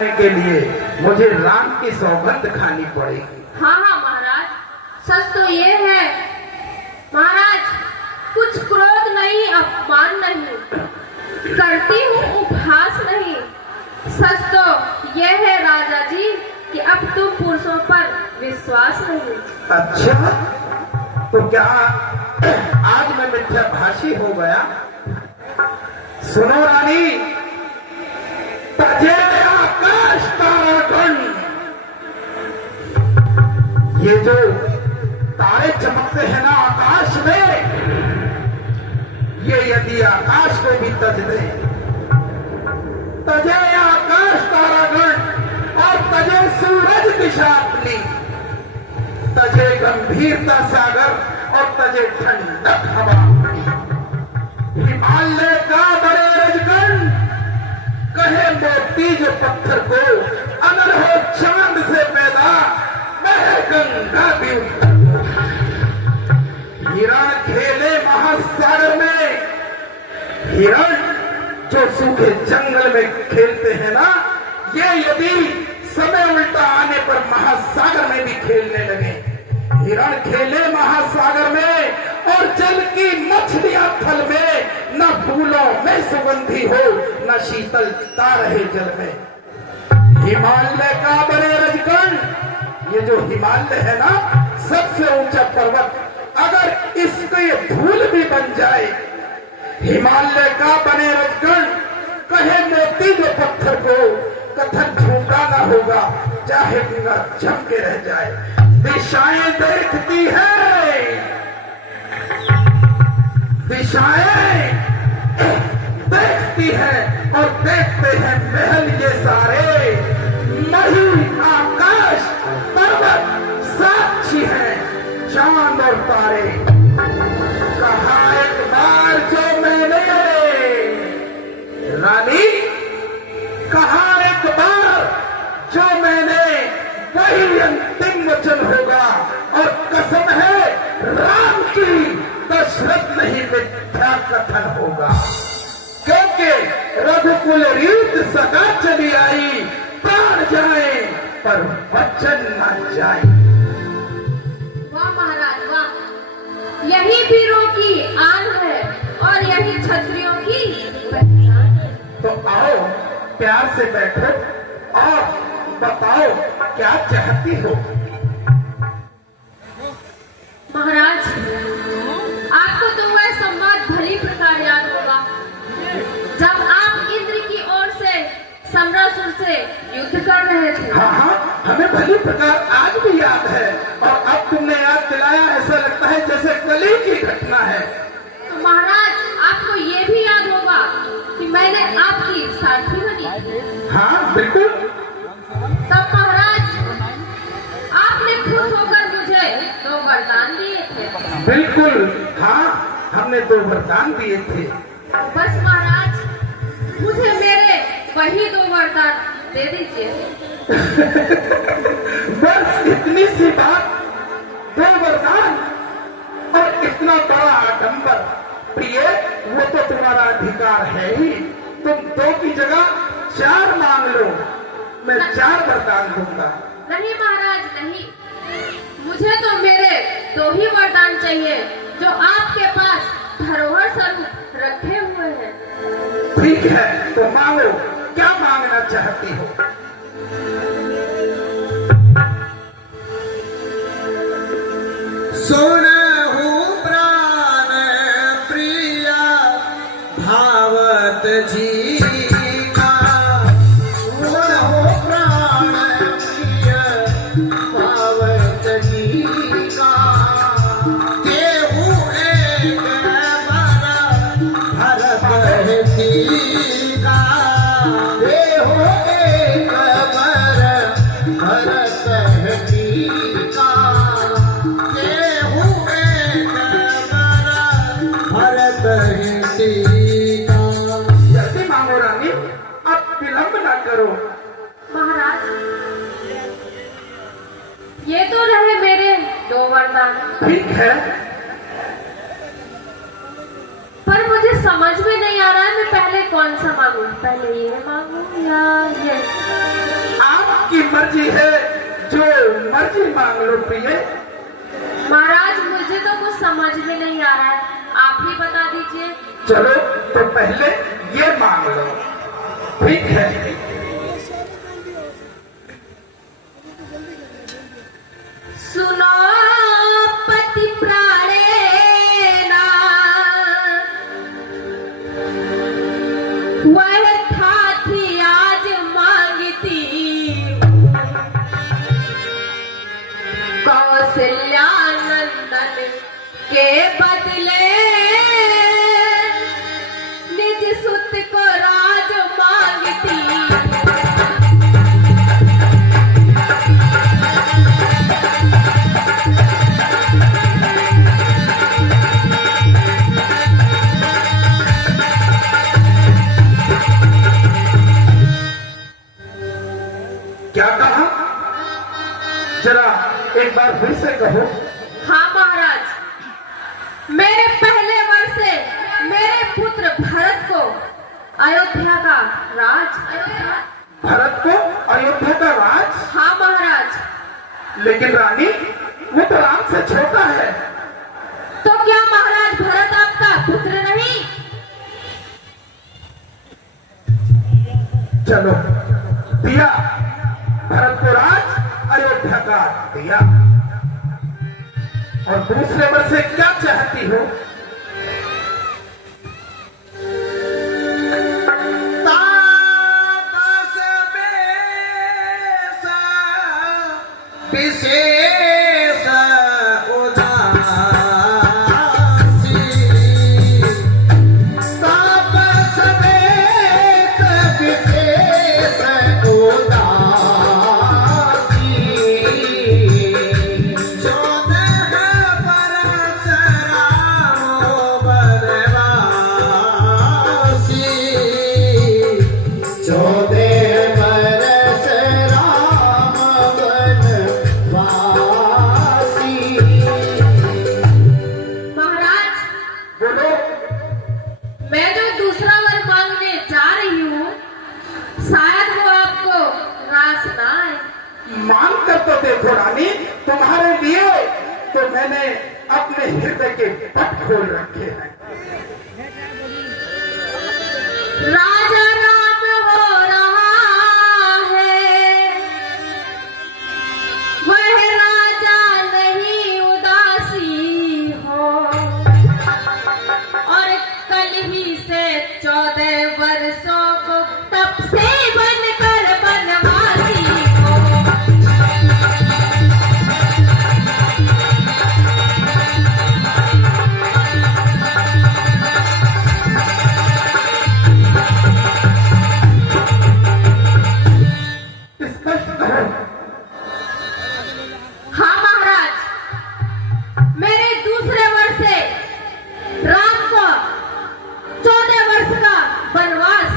के लिए मुझे राम की सौगंध खानी पड़ेगी। हाँ हाँ महाराज, सच तो ये है महाराज, कुछ क्रोध नहीं, अपमान नहीं करती हूँ, उपहास नहीं। सच तो ये है राजा जी कि अब तुम पुरुषों पर विश्वास नहीं। अच्छा, तो क्या आज मैं मिथ्याभाषी हो गया? सुनो रानी, तजे आकाश तारागण, ये जो तारे चमकते हैं ना आकाश में, ये यदि आकाश को भी तज दे, तजे आकाश तारागण और तजे सूरज दिशा अपनी, तजे गंभीरता सागर और तजे ठंडक हवा, हिमालय का बड़े रजगण कहे मोती जो पत्थर को, अगर हो चांद से पैदा वह गंगा भी उत्तर को। हिरण खेले महासागर में, हिरण जो सूखे जंगल में खेलते हैं ना, ये यदि समय उल्टा आने पर महासागर में भी खेलने लगे। हिरण खेले महासागर में और जल की मछलियां थल में, न फूलों में सुगंधी हो न शीतलता रहे जल में। हिमालय का बड़े रजगण, ये जो हिमालय है ना सबसे ऊंचा पर्वत, अगर इसके धूल भी बन जाए, हिमालय का बने रजगण कहे मोती जो पत्थर को, कथन झूठा ना होगा चाहे बिना जम के रह जाए। दिशाएं देखती है, दिशाएं देखती है और देखते हैं महल ये सारे, मही आकाश पर्वत साक्षी है चांद और तारे। कहा एक बार जो मैंने रानी, कहा एक बार जो मैंने, वही अंतिम वचन होगा और कसम है राम की, दशरथ नहीं मिथ्या कथन होगा। क्योंकि रघुकुल रीत सदा चली आई, प्राण जाए पर वचन न जाए। वाह महाराज वाह, यही वीरों की आन है और यही क्षत्रियों की पहचान है। तो आओ प्यार से बैठो और बताओ क्या चाहती हो। महाराज, आपको तो वह संवाद भली प्रकार याद होगा जब आप इंद्र की ओर से सम्रासुर से युद्ध कर रहे थे। हाँ हाँ, हमें भली प्रकार आज भी याद है, और अब तुमने याद दिलाया, ऐसा लगता है जैसे कल ही की घटना है। तो महाराज, आपको ये भी याद होगा कि मैंने आपकी साथी बनी। हाँ बिल्कुल। तब महाराज आपने खुश होकर मुझे 2 वरदान दिए थे। बिल्कुल, हाँ हमने 2 वरदान दिए थे। बस महाराज, मुझे मेरे वही 2 वरदान दे दीजिए। बस इतनी सी बात, 2 वरदान और इतना बड़ा आडंबर। प्रिय, वो तो तुम्हारा अधिकार है ही, तुम 2 की जगह 4 मांग लो, मैं 4 वरदान दूंगा। नहीं महाराज नहीं, मुझे तो मेरे 2 ही वरदान चाहिए जो आपके पास धरोहर स्वरूप रखे हुए हैं। ठीक है, तो मांगो, क्या मांगना चाहती हो? सुनहु प्राण प्रिया भावत जी का, सुनहु प्राण प्रिय भावत जी का, केहू एक बर भरत का, केहू एक बर भरत का, केहू एक बर भरत का। जल्दी मांगो रानी, अब विलंब ना करो। महाराज, ये तो रहे मेरे 2 वरदान, ठीक है, पर मुझे समझ में नहीं आ रहा है मैं पहले कौन सा मांगू, पहले ये मांगू या ये। आपकी मर्जी है, जो मर्जी मांग लो प्रिय। महाराज मुझे तो कुछ समझ में नहीं आ रहा है, आप ही बता दीजिए। चलो तो पहले ये मांग लो। ठीक है, सुनो पति प्राणेना, वह था थी आज मांगती, कौशल्या नंदन के बदले निज सुत को राज मांगती। क्या कहा? जरा एक बार फिर से कहो। हाँ महाराज, मेरे पहले वर्ष से मेरे पुत्र भरत को अयोध्या का राज। भरत को अयोध्या का राज? हाँ महाराज। लेकिन रानी, वो तो राम से छोटा है। तो क्या महाराज भरत आपका पुत्र नहीं? चलो, दिया भरत को राज, अयोध्या का दिया। और दूसरे वर्ष से क्या चाहती हो? तापस बेस विशेष उदासी, तापस बेस विशेष उदासी, 14 बरस रामो बनवासी, 14 बरस राम बनवासी। महाराज, बोलो। मैं जो दूसरा वर मांगने जा रही हूँ, शायद वो आपको रास ना आए। मांग कर तो देखो रानी, तुम्हारे लिए तो मैंने अपने हृदय के पट खोल रखे हैं। राजा राम हो रहा है, वह राजा नहीं उदासी हो, और कल ही से 14 वर्षों को तब से बनकर बनवासी हो। स्पष्ट कहो। हाँ महाराज, मेरे दूसरे वर्ष से राम को 14 वर्ष का वनवास।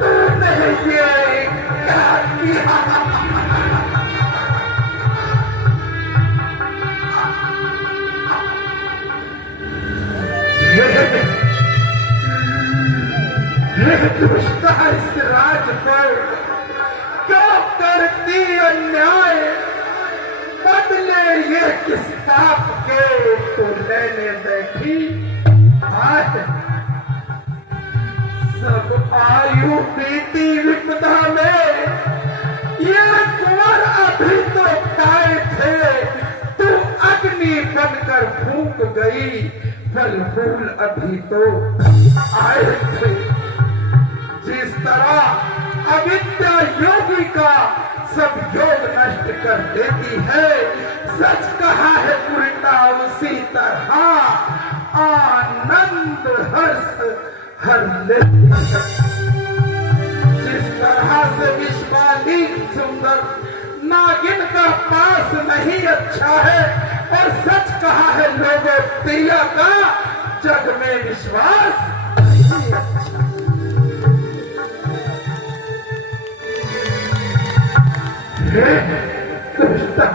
तूने ये क्या किया? ये दुष्टा इस राज पर क्यों करती अन्याय? बदले ये किस पाप के तो लेने बैठी? आज सब आयु बीती विपदा में, ये कुंवर अभी तो पाए थे, तू अग्नि बनकर फूंक गई, फल फूल अभी तो आए थे। जिस तरह अविद्या योगी का सब योग नष्ट कर देती है, सच कहा है उल्टा उसी तरह आनंद हर्ष हर लेती है। जिस तरह से विश्वाली सुंदर नागिन का पास नहीं अच्छा है, और सच कहा है लोगों प्रिया का जग में विश्वास नहीं अच्छा। दुष्टा,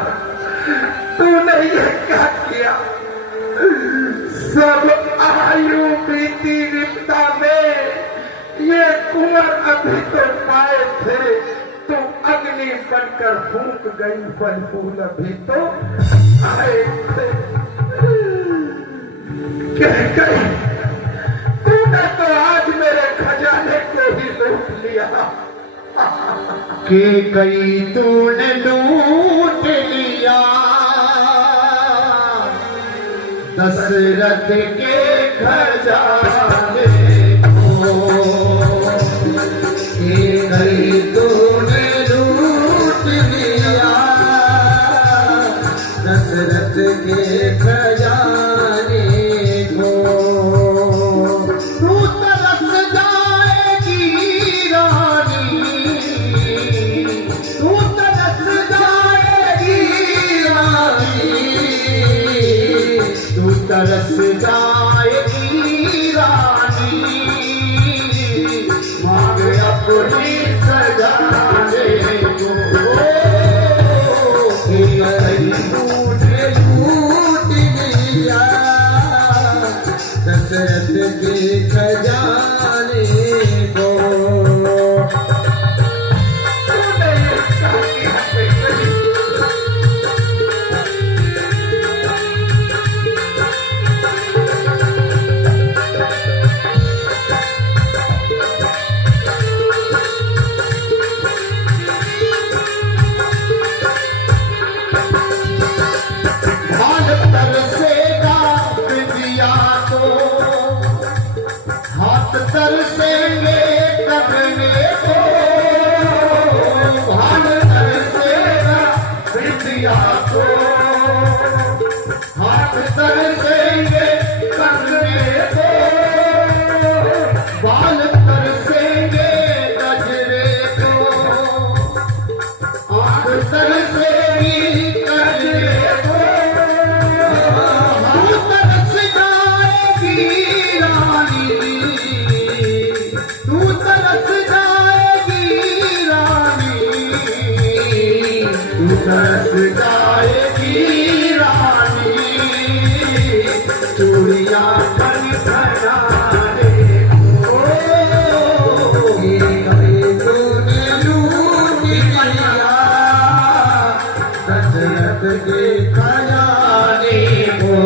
तूने ये क्या किया? सब आयु बीती विपदा में ये कुंवर अभी तो पाए थे, तो अग्नि बनकर फूंक गई, फल फूल अभी तो आए थे। कह गई तूने तो आज मेरे खजाने को ही लूट लिया। कि कई तूने लूट लिया दशरथ के खजाने को, कि कई तूने लूट लिया दशरथ के खजाने को। तू तरस जाएगी रानी, तू तरस जाएगी रानी, तू तरस जाएगी रानी, मांग अपनी सजाने को। कि तूने लूट लिया दशरथ के खजाने को। तूने ये क्या किया बेटी? भाल तरसेगा दिया तो हाथ तरसेंगे करने को। भाल तरसेगा दिया तो हाथ तरसेंगे करने को। बाल तरसेंगे गजरे को, आंख तरसेगी करने को। तू तरस जाएगी रानी, तू तरस जाएगी रानी, तू तरस जाएगी रानी, चूड़िया बन खजाने को। तूने लूट लिया दशरथ के खजाने को।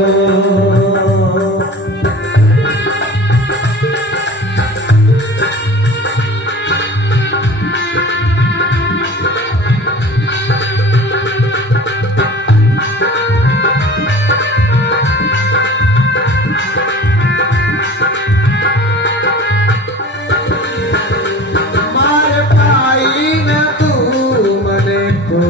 मार पाई न तू मन को,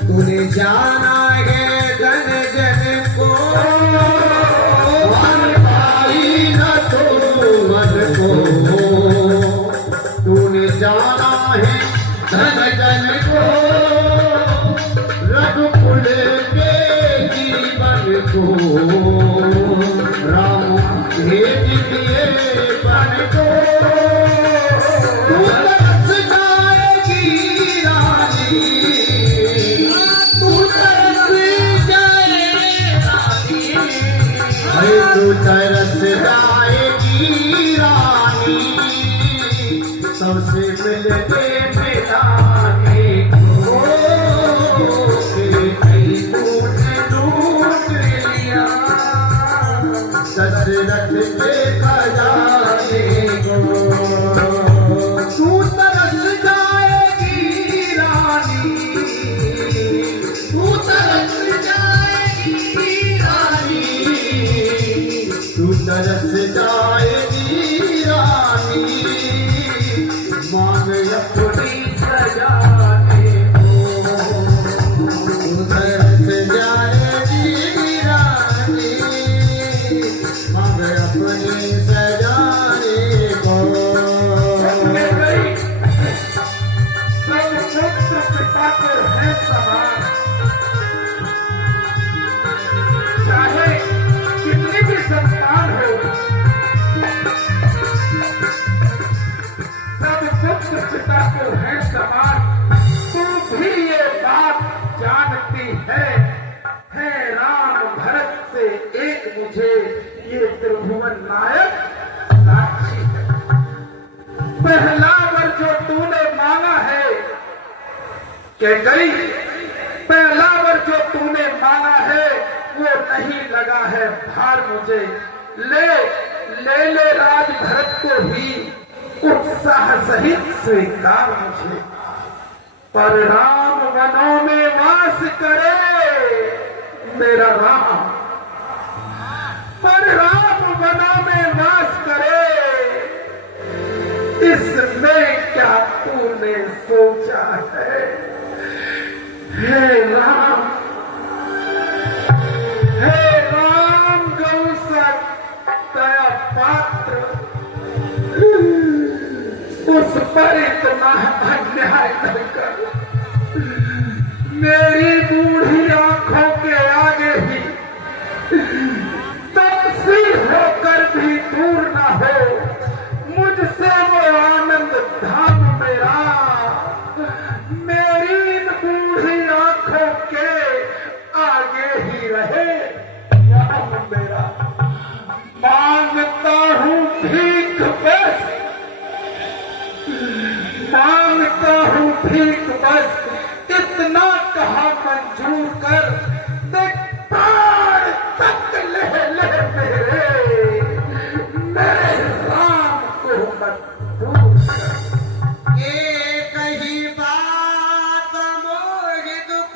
तूने जाना है धन जन को। मार पाई न तू मन को, तूने जाना है धन जन को। रघुकुल के जीवन को राम भेज दिए बन को। तू तरस जाएगी रानी, तू तरस जाएगी रानी, तू तरस जाएगी रानी, सबसे मिलके मिलाने को। कि तूने लूट लिया दशरथ के खजाने को। तू तरस जाएगी रानी, तू तरस जाएगी रानी, तू तरस जाएगी रानी, मांग अपनी सजाने को। तू तरस जाएगी रानी, मांग अपनी सजाने को। में गई सब पुत्र पिता को है समान, चाहे कितनी भी संतान हो, सब पुत्र पिता को है समान। तू भी ये बात जानती है कह गई पहला वर जो तूने मांगा है वो नहीं लगा है भार मुझे, ले ले ले राज भरत को भी उत्साह सहित स्वीकार मुझे। पर राम वनों में वास करे मेरा राम, पर राम वनों में वास करे, इसमें क्या तूने सोचा है? हे राम, हे राम गौ दया पात्र, उस पर इतना अन्याय न कर। मेरी बूढ़ी आंखों के आगे ही तपस्वी होकर भी दूर न हो मुझसे वो आनंद धाम मेरा। मेरी इन बूढ़ी आंखों के आगे ही रहे राम मेरा। मांगता हूँ भीख बस, मांगता हूँ भीख बस, इतना कहा मंजूर कर